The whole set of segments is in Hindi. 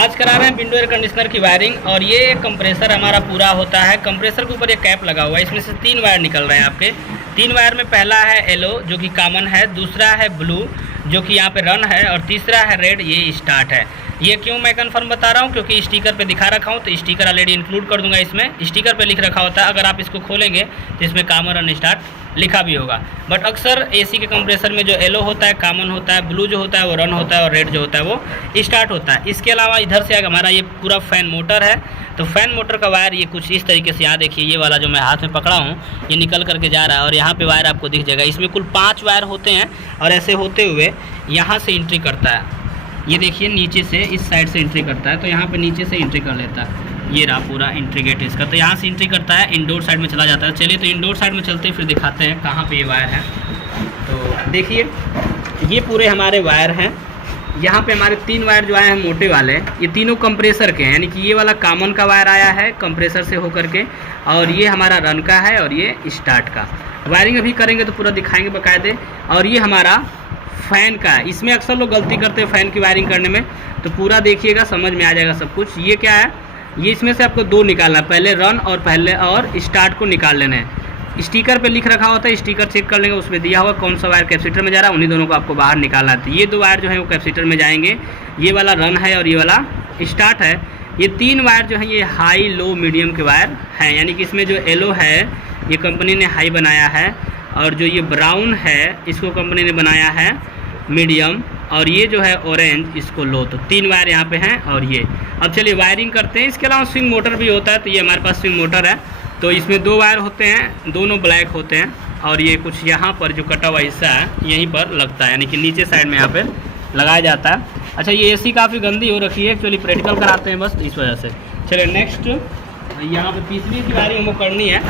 आज करा रहे हैं विंडो एयर कंडीशनर की वायरिंग। और ये कंप्रेसर हमारा पूरा होता है। कंप्रेसर के ऊपर ये कैप लगा हुआ है, इसमें से 3 वायर निकल रहे हैं आपके। 3 वायर में पहला है येलो जो कि कॉमन है, दूसरा है ब्लू जो कि यहाँ पे रन है, और तीसरा है रेड, ये स्टार्ट है। ये क्यों मैं कंफर्म बता रहा हूँ, क्योंकि स्टिकर पे दिखा रखा हूँ, तो स्टिकर ऑलरेडी इंक्लूड कर दूंगा इसमें। स्टिकर पे लिख रखा होता है, अगर आप इसको खोलेंगे तो इसमें कॉमन रन स्टार्ट लिखा भी होगा। बट अक्सर एसी के कंप्रेसर में जो येलो होता है कॉमन होता है, ब्लू जो होता है वो रन होता है, और रेड जो होता है वो स्टार्ट होता है। इसके अलावा इधर से हमारा ये पूरा फैन मोटर है, तो फैन मोटर का वायर ये कुछ इस तरीके से, यहाँ देखिए ये वाला जो मैं हाथ में पकड़ा हूँ ये निकल करके जा रहा है, और यहाँ पे वायर आपको दिख जाएगा। इसमें कुल 5 वायर होते हैं, और ऐसे होते हुए यहाँ से एंट्री करता है। ये देखिए नीचे से इस साइड से एंट्री करता है, तो यहाँ पे नीचे से एंट्री कर लेता है। ये रहा पूरा एंट्री गेट इसका, तो यहाँ से एंट्री करता है, इंडोर साइड में चला जाता है। चलिए तो इंडोर साइड में चलते हैं, फिर दिखाते हैं कहाँ पे ये वायर है। तो देखिए ये पूरे हमारे वायर हैं। यहाँ पे हमारे 3 वायर जो आए हैं मोटे वाले, ये तीनों कंप्रेसर के हैं, यानी कि ये वाला कॉमन का वायर आया है कंप्रेसर से होकर के, और ये हमारा रन का है, और ये स्टार्ट का। वायरिंग अभी करेंगे तो पूरा दिखाएंगे बाकायदे। और ये हमारा फ़ैन का है, इसमें अक्सर लोग गलती करते हैं फ़ैन की वायरिंग करने में, तो पूरा देखिएगा समझ में आ जाएगा सब कुछ। ये क्या है, ये इसमें से आपको 2 निकालना है, पहले रन और स्टार्ट को निकाल लेना है। स्टिकर पे लिख रखा होता है, स्टिकर चेक कर लेंगे, उसमें दिया होगा कौन सा वायर कैपेसिटर में जा रहा है, उन्हीं दोनों को आपको बाहर निकालना है। तो ये 2 वायर जो है वो कैपेसिटर में जाएंगे, ये वाला रन है और ये वाला स्टार्ट है। ये 3 वायर जो है ये हाई लो मीडियम के वायर हैं, यानी कि इसमें जो येलो है ये कंपनी ने हाई बनाया है, और जो ये ब्राउन है इसको कंपनी ने बनाया है मीडियम, और ये जो है ऑरेंज इसको लो। तो 3 वायर यहाँ पे हैं, और ये अब चलिए वायरिंग करते हैं। इसके अलावा स्विंग मोटर भी होता है, तो ये हमारे पास स्विंग मोटर है, तो इसमें 2 वायर होते हैं, दोनों ब्लैक होते हैं, और ये कुछ यहाँ पर जो कटा हुआ हिस्सा है यहीं पर लगता है, यानी कि नीचे साइड में यहाँ पे लगाया जाता है। अच्छा ये एसी काफ़ी गंदी हो रखी है, एक्चुअली प्रैक्टिकल कराते हैं बस इस वजह से। चलिए नेक्स्ट, यहाँ पे पीसीबी की वायरिंग हमको करनी है।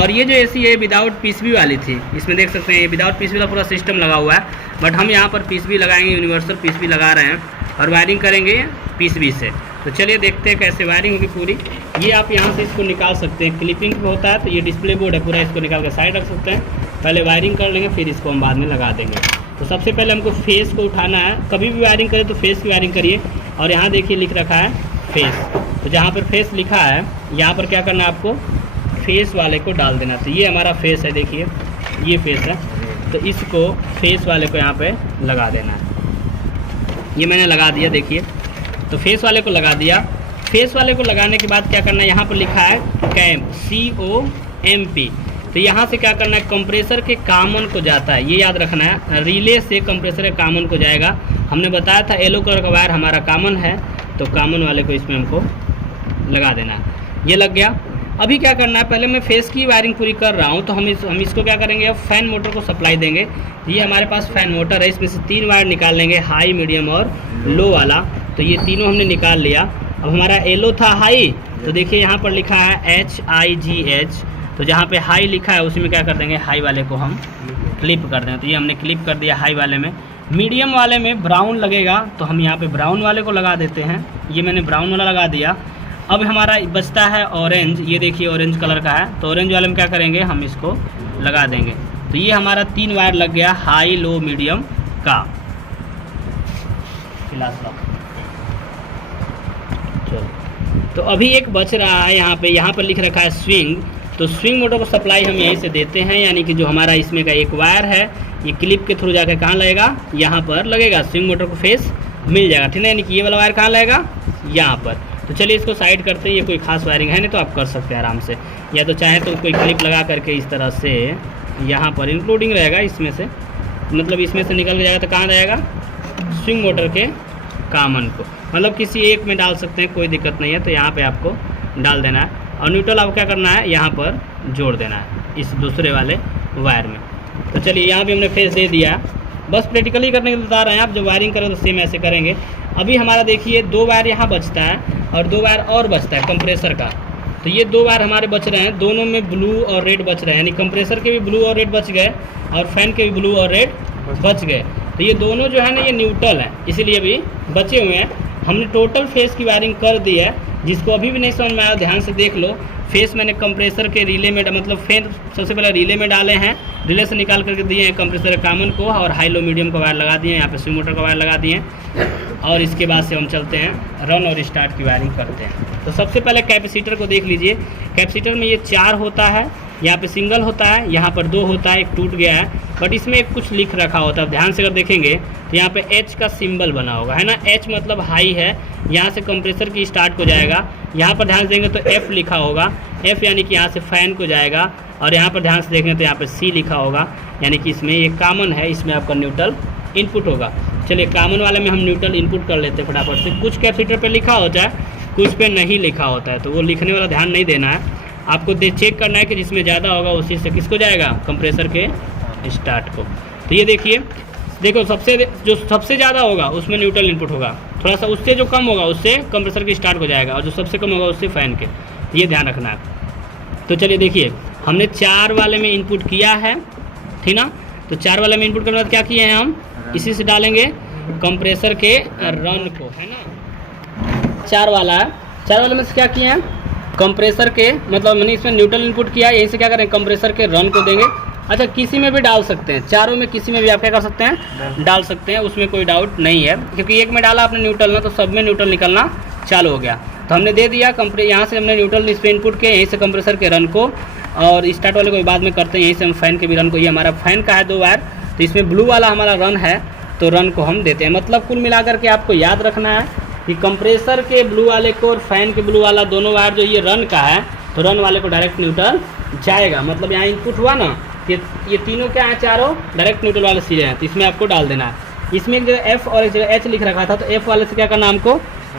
और ये जो एसी है विदाउट पीसीबी वाली थी, इसमें देख सकते हैं ये विदाउट पीसीबी वाला पूरा सिस्टम लगा हुआ है, बट हम यहाँ पर पीसीबी लगाएंगे, यूनिवर्सल पीसीबी लगा रहे हैं, और वायरिंग करेंगे पीसीबी से। तो चलिए देखते हैं कैसे वायरिंग होगी पूरी। ये आप यहाँ से इसको निकाल सकते हैं, क्लिपिंग पे होता है, तो ये डिस्प्ले बोर्ड है पूरा, इसको निकाल कर साइड रख सकते हैं। पहले वायरिंग कर लेंगे, फिर इसको हम बाद में लगा देंगे। तो सबसे पहले हमको फेस को उठाना है, कभी भी वायरिंग करें तो फेस की वायरिंग करिए। और यहाँ देखिए लिख रखा है फेस, तो जहाँ पर फेस लिखा है यहाँ पर क्या करना है, आपको फेस वाले को डाल देना। तो ये हमारा फेस है, देखिए ये फेस है, तो इसको फेस वाले को यहाँ पे लगा देना है। ये मैंने लगा दिया, देखिए तो फेस वाले को लगा दिया। फेस वाले को लगाने के बाद क्या करना है, यहाँ पर लिखा है कैम्प, COMP, तो यहाँ से क्या करना है, कंप्रेसर के कॉमन को जाता है, ये याद रखना है, रिले से कंप्रेसर के कॉमन को जाएगा। हमने बताया था येलो कलर का वायर हमारा कॉमन है, तो कॉमन वाले को इसमें हमको लगा देना है। ये लग गया। अभी क्या करना है, पहले मैं फेस की वायरिंग पूरी कर रहा हूँ, तो हम इसको क्या करेंगे, अब फैन मोटर को सप्लाई देंगे। ये हमारे पास फैन मोटर है, इसमें से 3 वायर निकाल लेंगे, हाई मीडियम और लो वाला। तो ये तीनों हमने निकाल लिया। अब हमारा येलो था हाई, तो देखिए यहाँ पर लिखा है HIGH, तो जहाँ पे हाई लिखा है उसी में क्या कर देंगे, हाई वाले को हम क्लिप कर दें। तो ये हमने क्लिप कर दिया हाई वाले में। मीडियम वाले में ब्राउन लगेगा, तो हम यहाँ पे ब्राउन वाले को लगा देते हैं। ये मैंने ब्राउन वाला लगा दिया। अब हमारा बचता है ऑरेंज, ये देखिए ऑरेंज कलर का है, तो ऑरेंज वाले में क्या करेंगे, हम इसको लगा देंगे। तो ये हमारा 3 वायर लग गया हाई लो मीडियम का। तो अभी एक बच रहा है यहाँ पर लिख रखा है स्विंग, तो स्विंग मोटर को सप्लाई हम यहीं से देते हैं, यानी कि जो हमारा इसमें का एक वायर है ये क्लिप के थ्रू जाकर कहाँ लगेगा, यहाँ पर लगेगा, स्विंग मोटर को फेस मिल जाएगा, ठीक है। यानी कि ये वाला वायर कहाँ लगेगा, यहाँ पर। तो चलिए इसको साइड करते हैं, ये कोई खास वायरिंग है नहीं, तो आप कर सकते हैं आराम से, या तो चाहे तो कोई क्लिप लगा करके इस तरह से यहाँ पर इंक्लूडिंग रहेगा, इसमें से मतलब इसमें से निकल के जाएगा, तो कहाँ रहेगा, स्विंग मोटर के कॉमन को, मतलब किसी एक में डाल सकते हैं, कोई दिक्कत नहीं है। तो यहाँ पे आपको डाल देना है, और न्यूट्रल आपको क्या करना है, यहाँ पर जोड़ देना है इस दूसरे वाले वायर में। तो चलिए यहाँ पे हमने फेस दे दिया, बस प्रैक्टिकली करने के लिए बता रहे हैं, आप जब वायरिंग करें तो सेम ऐसे करेंगे। अभी हमारा देखिए 2 वायर यहाँ बचता है, और 2 वायर और बचता है कंप्रेसर का। तो ये 2 वायर हमारे बच रहे हैं, दोनों में ब्लू और रेड बच रहे हैं, यानी कंप्रेसर के भी ब्लू और रेड बच गए, और फैन के भी ब्लू और रेड बच गए। तो ये दोनों जो है ना ये न्यूट्रल है, इसीलिए भी बचे हुए हैं। हमने टोटल फेस की वायरिंग कर दी है, जिसको अभी भी नहीं समझ में आया ध्यान से देख लो। फेस मैंने कंप्रेसर के रिले में मतलब फैन सबसे पहले रिले में डाले हैं, रिले से निकाल करके दिए हैं कंप्रेसर कॉमन को, और हाई लो मीडियम का वायर लगा दिए हैं, यहाँ पे स्विंग मोटर का वायर लगा दिए हैं। और इसके बाद से हम चलते हैं रन और स्टार्ट की वायरिंग करते हैं। तो सबसे पहले कैपेसिटर को देख लीजिए। कैपेसिटर में ये 4 होता है, यहाँ पे सिंगल होता है, यहाँ पर 2 होता है, एक टूट गया है, बट इसमें एक कुछ लिख रखा होता है। ध्यान से अगर देखेंगे तो यहाँ पे H का सिंबल बना होगा, है ना। H मतलब हाई है, यहाँ से कंप्रेसर की स्टार्ट को जाएगा। यहाँ पर ध्यान से देंगे तो F लिखा होगा, F यानी कि यहाँ से फैन को जाएगा। और यहाँ पर ध्यान से देखेंगे तो यहाँ पर C लिखा होगा, यानी कि इसमें ये कॉमन है, इसमें आपका न्यूट्रल इनपुट होगा। चलिए कॉमन वाले में हम न्यूट्रल इनपुट कर लेते हैं फटाफट से। कुछ कैपेसिटर पे लिखा होता है, कुछ पे नहीं लिखा होता है, तो वो लिखने वाला ध्यान नहीं देना है आपको। चेक करना है कि जिसमें ज़्यादा होगा उसी से किसको जाएगा, कंप्रेसर के स्टार्ट को। तो ये देखिए, देखो सबसे ज़्यादा होगा उसमें न्यूट्रल इनपुट होगा, थोड़ा सा उससे जो कम होगा उससे कंप्रेसर के स्टार्ट को जाएगा, और जो सबसे कम होगा उससे फ़ैन के। तो ये ध्यान रखना है। तो चलिए देखिए, हमने 4 वाले में इनपुट किया है, ठीक ना। तो 4 वाले में इनपुट करने के बाद क्या किए हैं हम, इसी से डालेंगे कंप्रेसर के रन को, है ना। 4 वाला है, 4 वाले में से क्या किए हैं, कंप्रेसर के मतलब मैंने इसमें न्यूट्रल इनपुट किया, यहीं से क्या करें कंप्रेसर के रन को देंगे। अच्छा, किसी में भी डाल सकते हैं, चारों में किसी में भी आप क्या कर सकते हैं, डाल सकते हैं, उसमें कोई डाउट नहीं है, क्योंकि एक में डाला आपने न्यूट्रल ना, तो सब में न्यूट्रल निकलना चालू हो गया। तो हमने दे दिया यहाँ से हमने न्यूट्रल इस पर इनपुट किया, यहीं से कंप्रेसर के रन को, और स्टार्ट वाले को बाद में करते हैं, यहीं से हम फैन के भी रन को। ये हमारा फैन का है 2 वायर, तो इसमें ब्लू वाला हमारा रन है, तो रन को हम देते हैं। मतलब कुल मिलाकर के आपको याद रखना है कि कंप्रेसर के ब्लू वाले को और फैन के ब्लू वाला दोनों वायर जो ये रन का है, तो रन वाले को डायरेक्ट न्यूट्रल जाएगा। मतलब यहाँ इनपुट हुआ ना, ये तीनों क्या है, चारों डायरेक्ट न्यूट्रल वाले सीधे हैं, तो इसमें आपको डाल देना है। इसमें एक जगह F और एक जगह H लिख रखा था, तो F वाले से क्या करना हमको,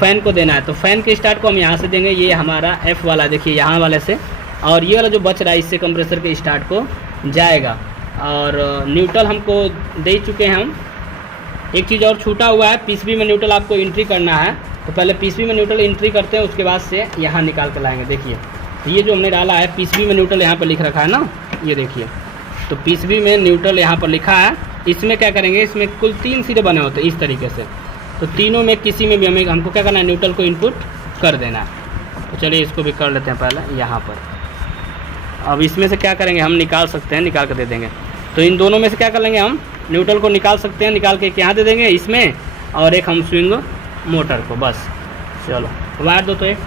फैन को देना है। तो फैन के स्टार्ट को हम यहाँ से देंगे, ये हमारा F वाला देखिए यहाँ वाले से, और ये वाला जो बच रहा है इससे कंप्रेसर के स्टार्ट को जाएगा। और न्यूट्रल हमको दे चुके हैं हम। एक चीज़ और छूटा हुआ है, पीसीबी में न्यूट्रल आपको एंट्री करना है, तो पहले पीसीबी में न्यूट्रल एंट्री करते हैं, उसके बाद से यहाँ निकाल कर लाएंगे। देखिए, तो ये जो हमने डाला है पीसीबी में न्यूट्रल यहाँ पर लिख रखा है ना, ये देखिए, तो पीसीबी में न्यूट्रल यहाँ पर लिखा है। इसमें क्या करेंगे, इसमें कुल 3 सिरे बने होते हैं इस तरीके से, तो तीनों में किसी में भी हमको क्या करना है, न्यूट्रल को इनपुट कर देना है। तो चलिए इसको भी कर लेते हैं पहले यहाँ पर। अब इसमें से क्या करेंगे, हम निकाल सकते हैं, निकाल कर दे देंगे। तो इन दोनों में से क्या कर लेंगे, हम न्यूट्रल को निकाल सकते हैं, निकाल के यहाँ दे देंगे इसमें, और एक हम स्विंग मोटर को, बस। चलो वायर दो तो एक।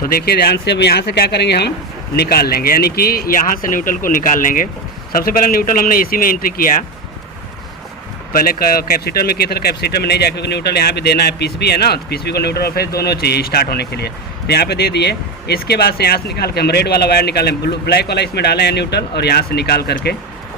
तो देखिए ध्यान से, अब यहाँ से क्या करेंगे, हम निकाल लेंगे, यानी कि यहाँ से न्यूट्रल को निकाल लेंगे। सबसे पहले न्यूट्रल हमने इसी में एंट्री किया, पहले कैपेसिटर में किया था, कैपेसिटर में नहीं जाए, क्योंकि न्यूट्रल यहाँ भी देना है, पीसीबी है ना, तो पीसीबी को न्यूट्रल और फेस दोनों चाहिए स्टार्ट होने के लिए, तो यहाँ पे दे दिए। इसके बाद से यहाँ से निकाल के हम रेड वाला वायर निकालें, ब्लैक वाला इसमें डाले हैं न्यूट्रल, और यहाँ से निकाल करके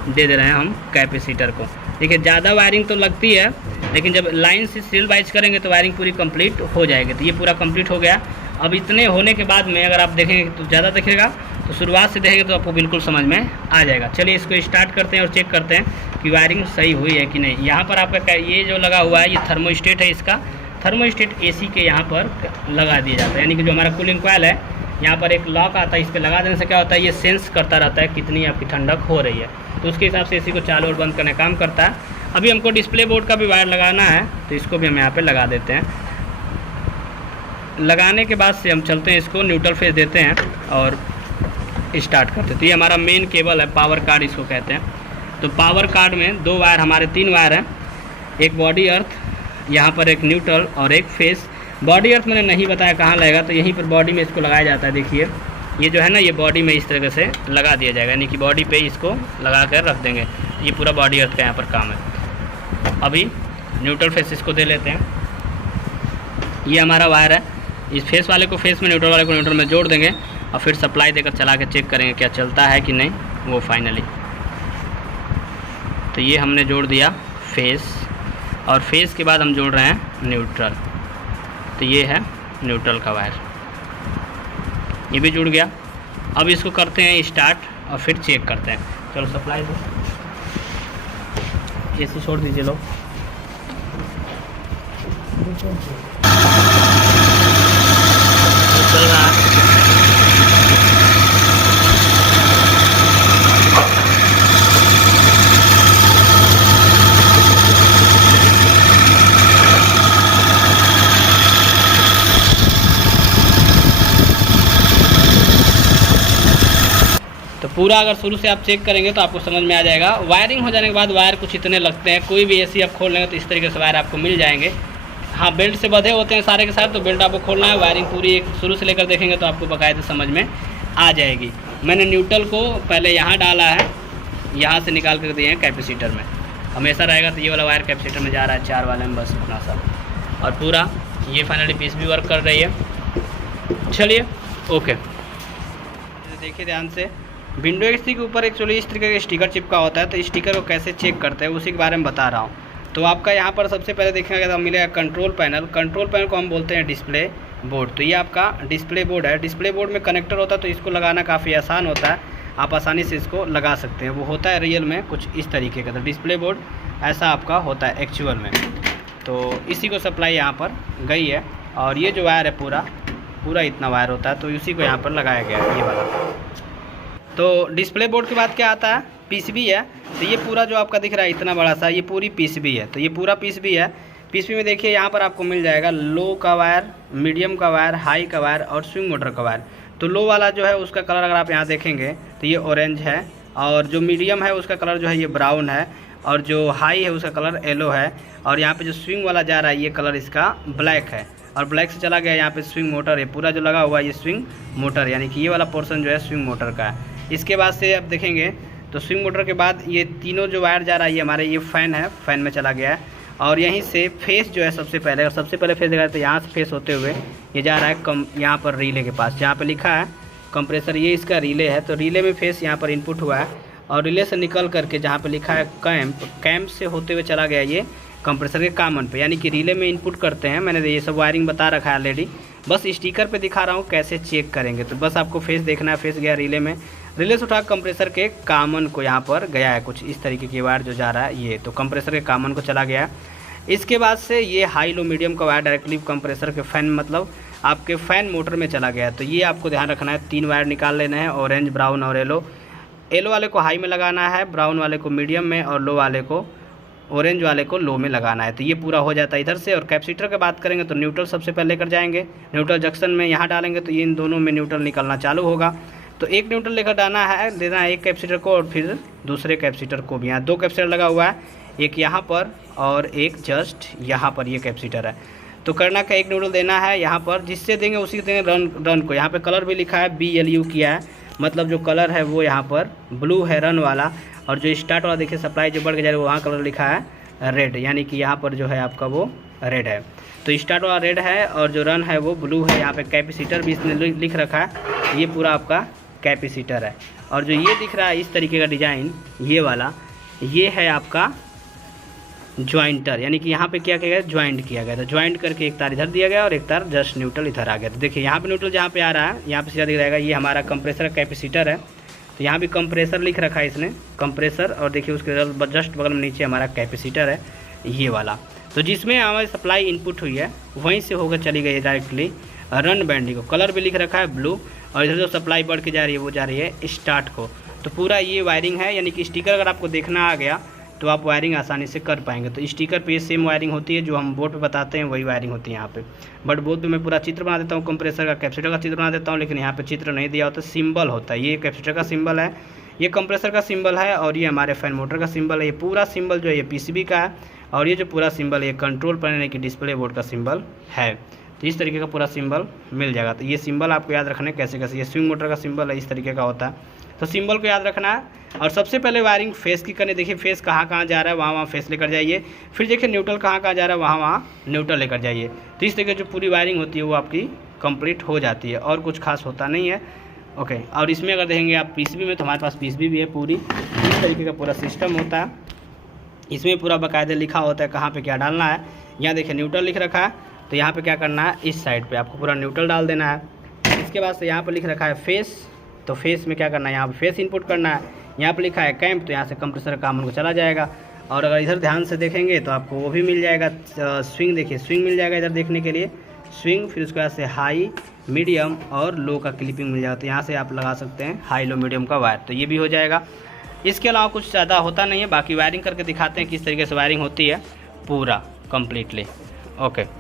दे रहे हैं हम कैपेसिटर को। देखिए ज़्यादा वायरिंग तो लगती है, लेकिन जब लाइन से सीरियल वाइज करेंगे तो वायरिंग पूरी कंप्लीट हो जाएगी। तो ये पूरा कंप्लीट हो गया। अब इतने होने के बाद में अगर आप देखेंगे तो ज़्यादा दिखेगा, तो शुरुआत से देखेंगे तो आपको बिल्कुल समझ में आ जाएगा। चलिए इसको स्टार्ट करते हैं और चेक करते हैं कि वायरिंग सही हुई है कि नहीं। यहाँ पर आपका ये जो लगा हुआ है, ये थर्मोस्टेट है, इसका थर्मोस्टेट AC के यहाँ पर लगा दिया जाता है, यानी कि जो हमारा कूलिंग कॉइल है, यहाँ पर एक लॉक आता है, इस पर लगा देने से क्या होता है, ये सेंस करता रहता है कितनी आपकी ठंडक हो रही है, तो उसके हिसाब से AC को चालू और बंद करने का काम करता है। अभी हमको डिस्प्ले बोर्ड का भी वायर लगाना है, तो इसको भी हम यहाँ पे लगा देते हैं। लगाने के बाद से हम चलते हैं, इसको न्यूट्रल फेस देते हैं और स्टार्ट करते हैं। तो ये हमारा मेन केबल है, पावर कार्ड इसको कहते हैं। तो पावर कार्ड में 2 वायर, हमारे 3 वायर हैं, एक बॉडी अर्थ, यहाँ पर एक न्यूट्रल और एक फेस। बॉडी अर्थ मैंने नहीं बताया कहाँ लगेगा, तो यहीं पर बॉडी में इसको लगाया जाता है। देखिए ये जो है ना, ये बॉडी में इस तरह से लगा दिया जाएगा, यानी कि बॉडी पे इसको लगा कर रख देंगे। ये पूरा बॉडी अर्थ का यहाँ पर काम है। अभी न्यूट्रल फेस इसको दे लेते हैं। ये हमारा वायर है, इस फेस वाले को फेस में, न्यूट्रल वाले को न्यूट्रल में जोड़ देंगे, और फिर सप्लाई देकर चला के चेक करेंगे क्या चलता है कि नहीं वो फाइनली। तो ये हमने जोड़ दिया फेस, और फेस के बाद हम जोड़ रहे हैं न्यूट्रल। तो ये है न्यूट्रल का वायर, ये भी जुड़ गया। अब इसको करते हैं स्टार्ट और फिर चेक करते हैं। चलो सप्लाई दो, AC छोड़ दीजिए लोग। चल रहा है। पूरा अगर शुरू से आप चेक करेंगे तो आपको समझ में आ जाएगा। वायरिंग हो जाने के बाद वायर कुछ इतने लगते हैं, कोई भी एसी आप खोल लेंगे तो इस तरीके से वायर आपको मिल जाएंगे। हाँ, बेल्ट से बंधे होते हैं सारे के सारे, तो बेल्ट आपको खोलना है। वायरिंग पूरी एक शुरू से लेकर देखेंगे तो आपको बाकायदा समझ में आ जाएगी। मैंने न्यूट्रल को पहले यहाँ डाला है, यहाँ से निकाल कर दिए हैं कैपेसिटर में। हमेशा रहेगा तो ये वाला वायर कैपेसिटर में जा रहा है 4 वाले में, बस इतना सा। और पूरा ये फाइनली पीस भी वर्क कर रही है। चलिए ओके, देखिए ध्यान से। विंडो एसी के ऊपर एक्चुअली इस तरीके का स्टिकर चिपका होता है, तो स्टिकर को कैसे चेक करते हैं उसी के बारे में बता रहा हूँ। तो आपका यहाँ पर सबसे पहले देखिएगा तो मिलेगा कंट्रोल पैनल। कंट्रोल पैनल को हम बोलते हैं डिस्प्ले बोर्ड। तो ये आपका डिस्प्ले बोर्ड है। डिस्प्ले बोर्ड में कनेक्टर होता है, तो इसको लगाना काफ़ी आसान होता है, आप आसानी से इसको लगा सकते हैं। वो होता है रियल में कुछ इस तरीके का। तो डिस्प्ले बोर्ड ऐसा आपका होता है एक्चुअल में। तो इसी को सप्लाई यहाँ पर गई है, और ये जो वायर है पूरा इतना वायर होता है, तो इसी को यहाँ पर लगाया गया है, ये वाला। तो डिस्प्ले बोर्ड के बाद क्या आता है, पीसीबी है। तो ये पूरा जो आपका दिख रहा है इतना बड़ा सा, ये पूरी पीसीबी है। तो ये पूरा पीसीबी है। पीसीबी में देखिए यहाँ पर आपको मिल जाएगा लो का वायर, मीडियम का वायर, हाई का वायर और स्विंग मोटर का वायर। तो लो वाला जो है उसका कलर अगर आप यहाँ देखेंगे तो ये ऑरेंज है, और जो मीडियम है उसका कलर जो है ये ब्राउन है, और जो हाई है उसका कलर येलो है, और यहाँ पे जो स्विंग वाला जा रहा है ये कलर इसका ब्लैक है, और ब्लैक से चला गया यहाँ पे स्विंग मोटर है। पूरा जो लगा हुआ है ये स्विंग मोटर, यानी कि ये वाला पोर्शन जो है स्विंग मोटर का है। इसके बाद से आप देखेंगे तो स्विंग मोटर के बाद ये तीनों जो वायर जा रहा है ये हमारे ये फ़ैन है, फ़ैन में चला गया है। और यहीं से फेस जो है सबसे पहले फेस देखा तो यहाँ से फेस होते हुए ये जा रहा है यहाँ पर रिले के पास, जहाँ पे लिखा है कंप्रेसर, ये इसका रिले है। तो रिले में फेस यहाँ पर इनपुट हुआ है, और रिले से निकल करके जहाँ पे लिखा है कैंप से होते हुए चला गया ये कंप्रेसर के कॉमन पे, यानी कि रिले में इनपुट करते हैं। मैंने ये सब वायरिंग बता रखा है ऑलरेडी, बस स्टिकर पे दिखा रहा हूँ कैसे चेक करेंगे। तो बस आपको फेस देखना है, फेस गया रिले में, रिले से उठा कंप्रेसर के कॉमन को यहाँ पर गया है कुछ इस तरीके की वायर जो जा रहा है ये, तो कंप्रेसर के कॉमन को चला गया है। इसके बाद से ये हाई लो मीडियम का वायर डायरेक्टली कंप्रेसर के फ़ैन मतलब आपके फ़ैन मोटर में चला गया है। तो ये आपको ध्यान रखना है, 3 वायर निकाल लेने हैं, ऑरेंज, ब्राउन और येलो। येलो वाले को हाई में लगाना है, ब्राउन वाले को मीडियम में, और लो वाले को ऑरेंज वाले को लो में लगाना है। तो ये पूरा हो जाता है इधर से। और कैपेसिटर की बात करेंगे तो न्यूट्रल सबसे पहले लेकर जाएंगे, न्यूट्रल जंक्शन में यहाँ डालेंगे तो ये इन दोनों में न्यूट्रल निकलना चालू होगा। तो एक न्यूट्रल लेकर देना है एक कैपेसिटर को, और फिर दूसरे कैपेसिटर को भी। यहाँ 2 कैपेसिटर लगा हुआ है, एक यहाँ पर और एक जस्ट यहाँ पर, ये कैपेसिटर है। तो करना का एक न्यूट्रल देना है यहाँ पर, जिससे देंगे उसी देंगे रन को। यहाँ पे कलर भी लिखा है BLU किया है, मतलब जो कलर है वो यहाँ पर ब्लू है रन वाला, और जो स्टार्ट वाला देखिए सप्लाई जो बढ़ के जा रहा है वहाँ कलर लिखा है रेड, यानी कि यहाँ पर जो है आपका वो रेड है। तो स्टार्ट वाला रेड है और जो रन है वो ब्लू है। यहाँ पे कैपेसिटर भी इसने लिख रखा है, ये पूरा आपका कैपेसिटर है। और जो ये दिख रहा है इस तरीके का डिज़ाइन ये वाला, ये है आपका ज्वाइंटर, यानी कि यहाँ पे क्या किया गया, ज्वाइंट किया गया था। ज्वाइंट करके एक तार इधर दिया गया और एक तार जस्ट न्यूट्रल इधर आ गया। तो देखिए यहाँ पे न्यूट्रल जहाँ पे आ रहा है यहाँ पे सीधा दिख जाएगा, ये हमारा कंप्रेसर कैपेसिटर है। तो यहाँ भी कंप्रेसर लिख रखा है इसने, कंप्रेसर, और देखिए उसके जस्ट बगल में नीचे हमारा कैपेसिटर है ये वाला। तो जिसमें हमारी सप्लाई इनपुट हुई है वहीं से होकर चली गई है डायरेक्टली रन बैंडिंग को। कलर भी लिख रखा है ब्लू, और इधर जो सप्लाई बढ़ के जा रही है वो जा रही है स्टार्ट को। तो पूरा ये वायरिंग है, यानी कि स्टिकर अगर आपको देखना आ गया तो आप वायरिंग आसानी से कर पाएंगे। तो स्टिकर पे सेम वायरिंग होती है जो हम बोर्ड पे बताते हैं, वही वायरिंग होती है यहाँ पे। बट बोर्ड पे मैं पूरा चित्र बना देता हूँ, कंप्रेसर का कैपेसिटर का चित्र बना देता हूँ, लेकिन यहाँ पे चित्र नहीं दिया होता, सिंबल होता है। ये कैपेसिटर का सिंबल है, ये कंप्रेसर का सिंबल है, और ये हमारे फैन मोटर का सिंबल है। ये पूरा सिंबल जो है ये PCB का है, और ये जो पूरा सिंबल है ये कंट्रोल पैनल यानी कि डिस्प्ले बोर्ड का सिंबल है। तो इस तरीके का पूरा सिंबल मिल जाएगा। तो ये सिंबल आपको याद रखना है कैसे कैसे। ये स्विंग मोटर का सिंबल है, इस तरीके का होता है। तो सिंबल को याद रखना है। और सबसे पहले वायरिंग फेस की करनी, देखिए फेस कहाँ जा रहा है वहाँ फेस लेकर जाइए। फिर देखिए न्यूट्रल कहाँ जा रहा है वहाँ न्यूट्रल लेकर जाइए। तो इस तरीके जो पूरी वायरिंग होती है वो आपकी कंप्लीट हो जाती है, और कुछ खास होता नहीं है। ओके, और इसमें अगर देखेंगे आप PCB में, तो हमारे पास PCB भी है पूरी, इस तरीके का पूरा सिस्टम होता है। इसमें पूरा बाकायदे लिखा होता है कहाँ पे क्या डालना है। यहाँ देखिए न्यूट्रल लिख रखा है, तो यहाँ पे क्या करना है, इस साइड पे आपको पूरा न्यूट्रल डाल देना है। इसके बाद से यहाँ पे लिख रखा है फेस, तो फेस में क्या करना है, यहाँ पे फेस इनपुट करना है। यहाँ पे लिखा है कैंप, तो यहाँ से कंप्रेसर का कॉमन को चला जाएगा। और अगर इधर ध्यान से देखेंगे तो आपको वो भी मिल जाएगा, स्विंग देखिए, स्विंग मिल जाएगा इधर देखने के लिए, स्विंग। फिर उसके बाद से हाई, मीडियम और लो का क्लिपिंग मिल जाएगा। तो यहाँ से आप लगा सकते हैं हाई लो मीडियम का वायर, तो ये भी हो जाएगा। इसके अलावा कुछ ज़्यादा होता नहीं है। बाकी वायरिंग करके दिखाते हैं किस तरीके से वायरिंग होती है पूरा कम्प्लीटली। ओके।